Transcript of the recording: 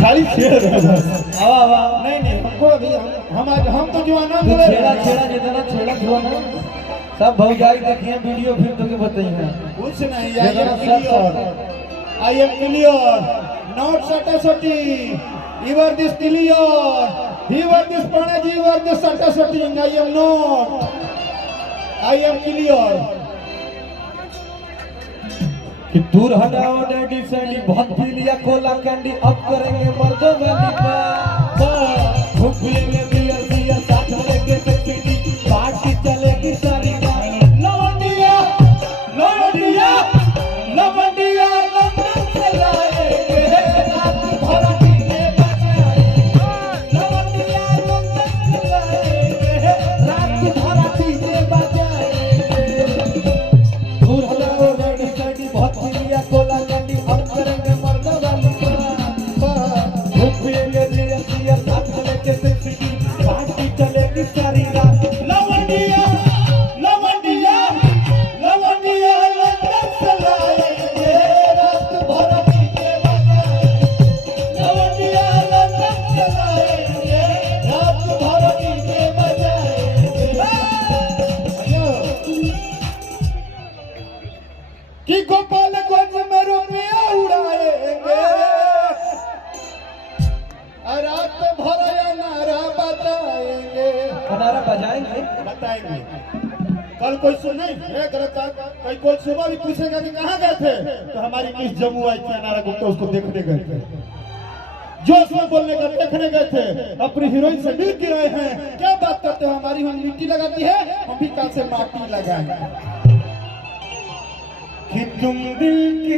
खाली छेड़ दे बस। आवा आवा नहीं हमको अभी हम तो जवाना बोले छेड़ा छेड़ा जितना छेड़ा छुआ ना सब भौजाई देखिए वीडियो फिर तो के बताइए कुछ नहीं आई एम क्लियर नॉट सटासटी इवर दिस क्लियर हिवर दिस पणजी इवर दिस सटासटी I am not I am clear कि दूर हटाओ डैडी सैंडी बहुत पी लिया कोला कैंडी अब करेंगे मर्दों वाली बात भूख लेंगे बियर बियर साथ लेके सेक्सी पार्टी चलेगी सारी रात लवंडिया लवंडिया लवंडिया लंदन से लाएंगे रात भर डीजे बजाएंगे लवंडिया लंदन से लाएंगे रात भर डीजे बजाएंगे दूर हटाओ डैडी सैंडी बहुत पी लिया कोला कैंडी अब करेंगे मर्दों वाली बात भूख लेंगे बियर बियर साथ लेके सेक्सी पार्टी चलेगी सारी रात लवंडिया लवंडिया लवंडिया लंदन से लाएंगे रात भर डीजे बजाएंगे लवंडिया लंदन से लाएंगे रात भर डीजे बजाएंगे कि गोपालगंज में रुपया उड़ाएंगे रात भर नारा बताएंगे हमारा बजाएंगे बताएंगे कल कोई सुन कोई सुबह भी पूछेगा कि कहाँ गए थे तो हमारी मिस जम्मू आई थी अनारा गुप्ता उसको देखने गए थे जोश में बोलने का देखने गए थे अपनी हीरोइन से मिल के रहे हैं क्या बात करते हो हमारी हम मिट्टी लगाती है हम भी कल से माटी लगाएंगे कि तुम दिल की